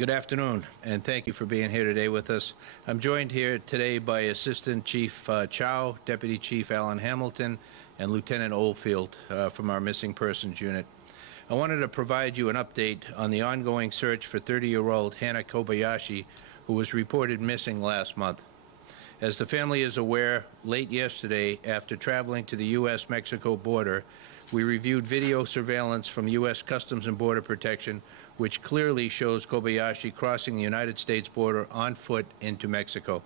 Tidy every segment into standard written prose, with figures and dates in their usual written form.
Good afternoon, and thank you for being here today with us. I'm joined here today by Assistant Chief Chow, Deputy Chief Alan Hamilton, and Lieutenant Oldfield from our Missing Persons Unit. I wanted to provide you an update on the ongoing search for 30-year-old Hannah Kobayashi, who was reported missing last month. As the family is aware, late yesterday, after traveling to the U.S. Mexico border, we reviewed video surveillance from U.S. Customs and Border Protection, which clearly shows Kobayashi crossing the United States border on foot into Mexico.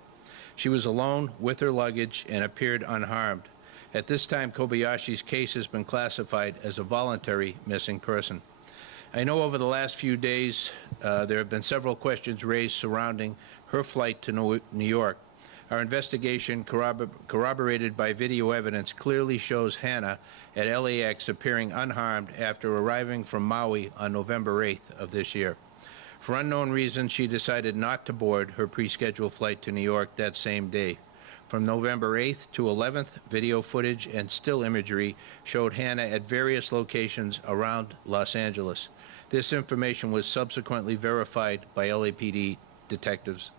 She was alone with her luggage and appeared unharmed. At this time, Kobayashi's case has been classified as a voluntary missing person. I know over the last few days there have been several questions raised surrounding her flight to New York. Our investigation, corroborated by video evidence, clearly shows Hannah at LAX appearing unharmed after arriving from Maui on November 8th of this year. For unknown reasons, she decided not to board her pre-scheduled flight to New York that same day. From November 8th to 11th, video footage and still imagery showed Hannah at various locations around Los Angeles. This information was subsequently verified by LAPD detectives.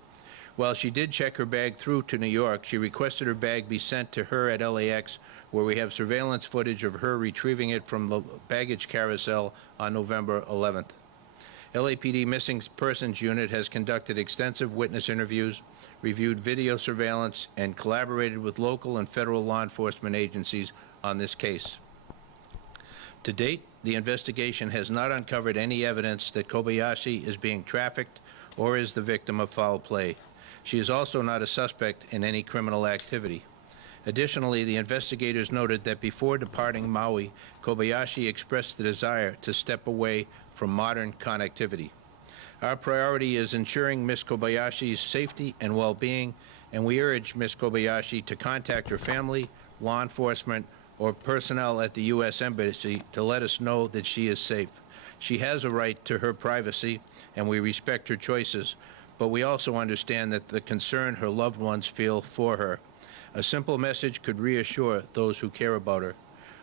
While she did check her bag through to New York, she requested her bag be sent to her at LAX, where we have surveillance footage of her retrieving it from the baggage carousel on November 11th. LAPD Missing Persons Unit has conducted extensive witness interviews, reviewed video surveillance, and collaborated with local and federal law enforcement agencies on this case. To date, the investigation has not uncovered any evidence that Kobayashi is being trafficked or is the victim of foul play. She is also not a suspect in any criminal activity. Additionally, the investigators noted that before departing Maui, Kobayashi expressed the desire to step away from modern connectivity. Our priority is ensuring Ms. Kobayashi's safety and well-being, and we urge Ms. Kobayashi to contact her family, law enforcement, or personnel at the U.S. Embassy to let us know that she is safe. She has a right to her privacy, and we respect her choices, but we also understand that the concern her loved ones feel for her. A simple message could reassure those who care about her.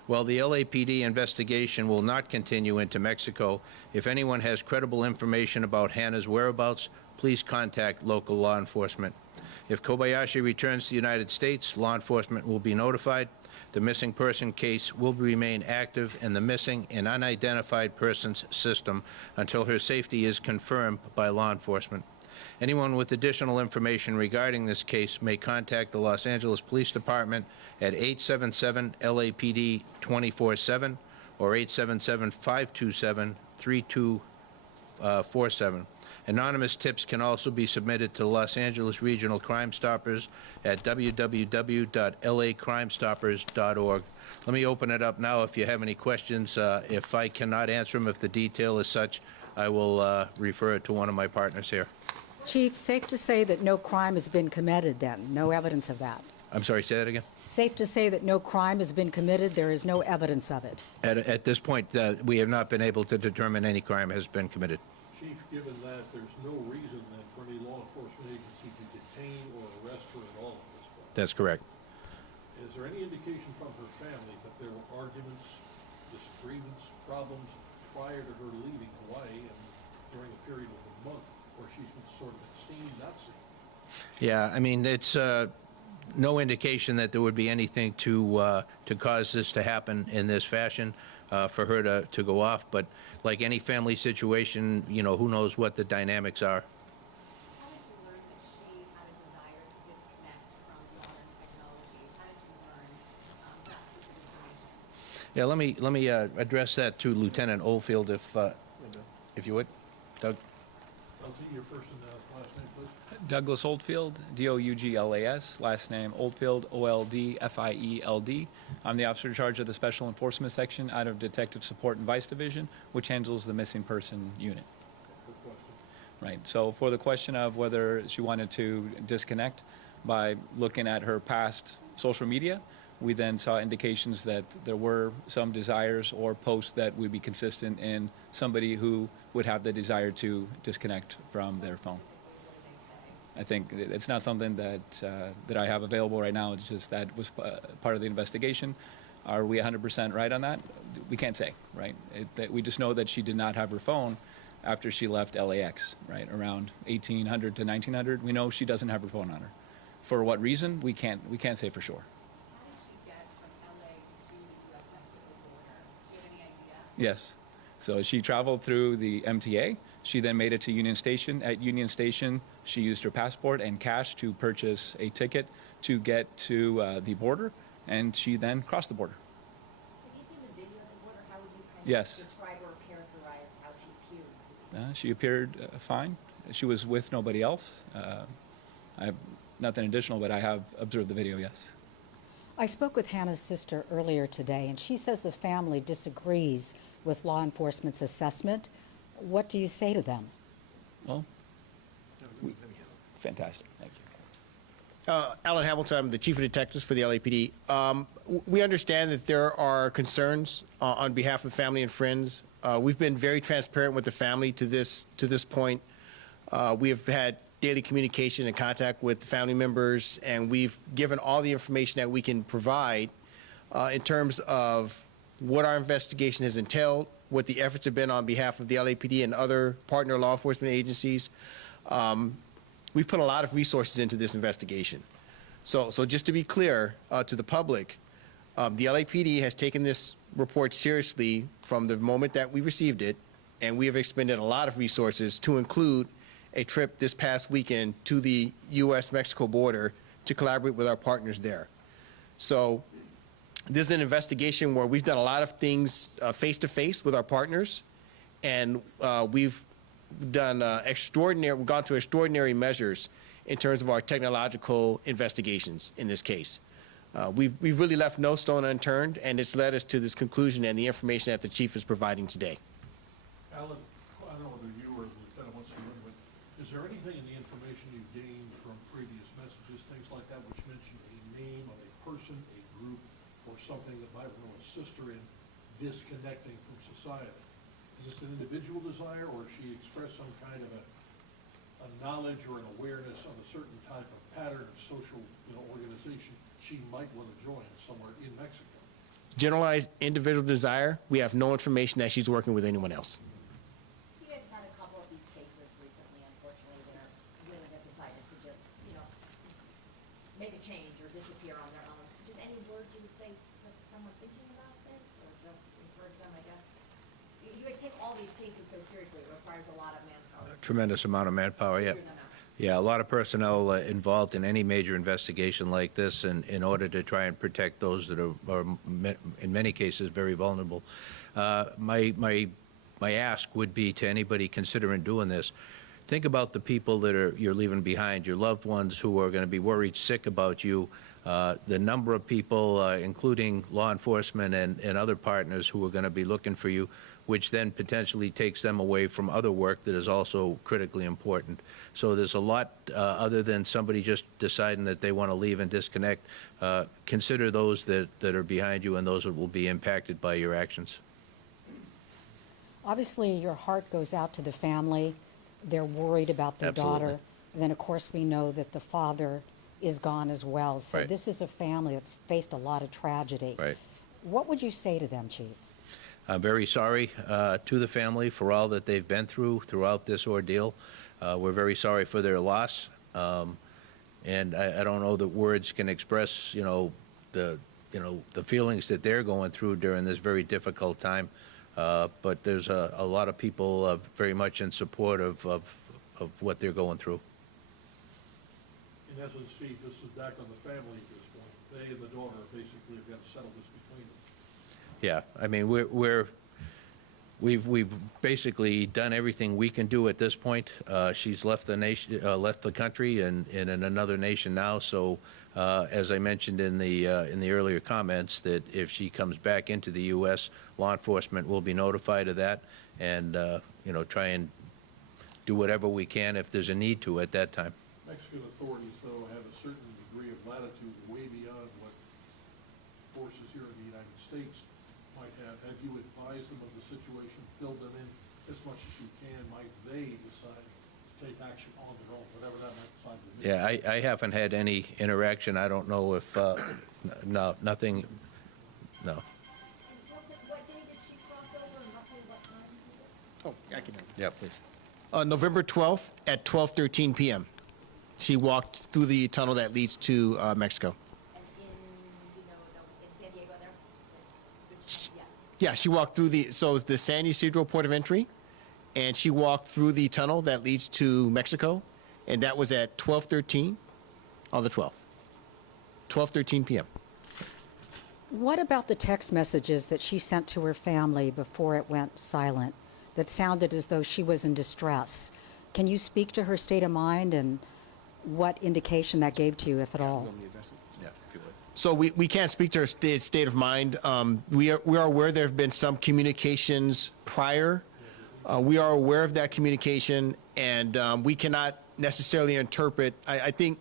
While the LAPD investigation will not continue into Mexico, if anyone has credible information about Hannah's whereabouts, please contact local law enforcement. If Kobayashi returns to the United States, law enforcement will be notified. The missing person case will remain active in the missing and unidentified persons system until her safety is confirmed by law enforcement. Anyone with additional information regarding this case may contact the Los Angeles Police Department at 877-LAPD-24-7 or 877-527-3247. Anonymous tips can also be submitted to Los Angeles Regional Crime Stoppers at www.lacrimestoppers.org. Let me open it up now if you have any questions. If I cannot answer them, if the detail is such, I will refer it to one of my partners here. Chief, safe to say that no crime has been committed then? No evidence of that? I'm sorry, say that again? Safe to say that no crime has been committed? There is no evidence of it? At this point, we have not been able to determine any crime has been committed. Chief, given that there's no reason then for any law enforcement agency to detain or arrest her at all at this point. That's correct. Is there any indication from her family that there were arguments, disagreements, problems prior to her leaving Hawaii and during a period of a month where she's been sort of seen, not seen? Yeah, I mean, it's no indication that there would be anything to cause this to happen in this fashion, for her to go off. But like any family situation, you know, who knows what the dynamics are. How did you learn that she had a desire to disconnect from modern technology? How did you learn that piece of information? Yeah, let me address that to Lieutenant Oldfield, if you would, Doug. Kelsey, your first and last name, please. Douglas Oldfield, D-O-U-G-L-A-S, last name Oldfield, O-L-D-F-I-E-L-D. I'm the officer in charge of the Special Enforcement Section out of Detective Support and Vice Division, which handles the missing person unit. Good question. Right, so for the question of whether she wanted to disconnect, by looking at her past social media, we then saw indications that there were some desires or posts that would be consistent in somebody who would have the desire to disconnect from their phone. I think it's not something that I have available right now. It's just that was part of the investigation. Are we 100% right on that? We can't say, right? We just know that she did not have her phone after she left LAX, right, around 1800 to 1900. We know she doesn't have her phone on her. For what reason? We can't say for sure. How did she get from LA to the U.S. Mexico border? Do you have any idea? Yes. So she traveled through the MTA. She then made it to Union Station. At Union Station, she used her passport and cash to purchase a ticket to get to the border, and she then crossed the border. Have you seen the video of the border? How would you kind Yes. of describe or characterize how she appeared to be? She appeared fine. She was with nobody else. I have nothing additional, but I have observed the video, yes. I spoke with Hannah's sister earlier today, and she says the family disagrees with law enforcement's assessment. What do you say to them? Well, fantastic. Thank you. Alan Hamilton, I'm the chief of detectives for the LAPD. We understand that there are concerns on behalf of family and friends. We've been very transparent with the family to this point. We have had daily communication and contact with family members, and we've given all the information that we can provide in terms of what our investigation has entailed, what the efforts have been on behalf of the LAPD and other partner law enforcement agencies. We've put a lot of resources into this investigation. So just to be clear to the public, the LAPD has taken this report seriously from the moment that we received it, and we have expended a lot of resources to include a trip this past weekend to the U.S. Mexico border to collaborate with our partners there. So this is an investigation where we've done a lot of things face-to-face with our partners, and we've done we've gone to extraordinary measures in terms of our technological investigations in this case. We've really left no stone unturned, and it's led us to this conclusion and the information that the chief is providing today. Alan, I don't know whether you or the lieutenant wants to go into it. Is there anything in the information you gained from previous messages, things like that, which mention a name of a person, a group, or something that might want to assist her in disconnecting from society? Is this an individual desire, or she expressed some kind of a knowledge or an awareness of a certain type of pattern of social, organization she might want to join somewhere in Mexico? Generalized individual desire, we have no information that she's working with anyone else. You guys had a couple of these cases recently, unfortunately, where women have decided to just, make a change or disappear on their own. Just any words you would say to someone thinking about this, or just encourage them, I guess? You guys take all these cases so seriously, it requires a lot of manpower. Tremendous amount of manpower, yeah. Figure them out. Yeah, a lot of personnel involved in any major investigation like this in order to try and protect those that are in many cases, very vulnerable. My ask would be to anybody considering doing this, think about the people that you're leaving behind, your loved ones who are going to be worried sick about you, the number of people, including law enforcement and other partners who are going to be looking for you, which then potentially takes them away from other work that is also critically important. So there's a lot other than somebody just deciding that they want to leave and disconnect. Consider those that are behind you and those that will be impacted by your actions. Obviously, your heart goes out to the family. They're worried about their Absolutely. daughter. And then, of course, we know that the father is gone as well. So Right. this is a family that's faced a lot of tragedy. Right. What would you say to them, Chief? I'm very sorry to the family for all that they've been throughout this ordeal. We're very sorry for their loss, and I don't know that words can express, the feelings that they're going through during this very difficult time. But there's a lot of people very much in support of what they're going through. In essence, Chief, this is back on the family at this point. They and the daughter basically have got to settle this between them. Yeah, I mean, we've basically done everything we can do at this point. She's left the nation, left the country, and in another nation now. So, as I mentioned in the earlier comments, that if she comes back into the U.S., law enforcement will be notified of that, and try and do whatever we can if there's a need to at that time. Mexican authorities, though, have a certain degree of latitude way beyond what forces here in the United States might have. Have you advised them of the situation, filled them in as much as you can? Might they decide to take action on their own, whatever that might decide to be? Yeah, I haven't had any interaction. I don't know if, no, nothing, no. And what day did she cross over and roughly what time? Oh, I can. Yeah, please. November 12th at 12:13 p.m. She walked through the tunnel that leads to Mexico. And in San Diego there? Yeah. Yeah, she walked through so it's the San Ysidro port of entry, and she walked through the tunnel that leads to Mexico, and that was at 12:13 on the 12th. 12:13 p.m. What about the text messages that she sent to her family before it went silent that sounded as though she was in distress? Can you speak to her state of mind and what indication that gave to you, if at all? Yeah, if you would. So we can't speak to her state of mind. We are aware there have been some communications prior. We are aware of that communication, and we cannot necessarily interpret. I think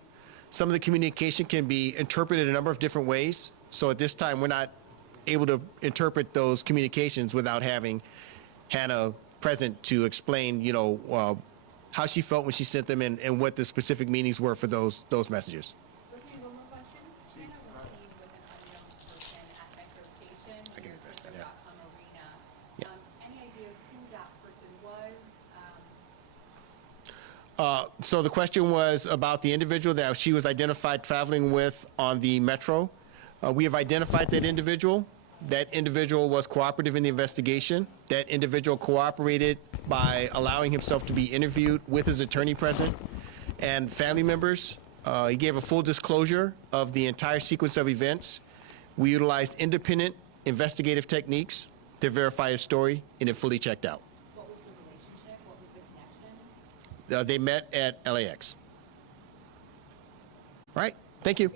some of the communication can be interpreted a number of different ways. So at this time, we're not able to interpret those communications without having Hannah present to explain, how she felt when she sent them and what the specific meanings were for those messages. Let's do one more question. Hannah was seen with an unknown person at Metro Station near Crypto.com Arena. Yeah. Any idea who that person was? So the question was about the individual that she was identified traveling with on the Metro. We have identified that individual. That individual was cooperative in the investigation. That individual cooperated by allowing himself to be interviewed with his attorney present and family members. He gave a full disclosure of the entire sequence of events. We utilized independent investigative techniques to verify his story, and it fully checked out. What was the relationship? What was the connection? They met at LAX. All right, thank you.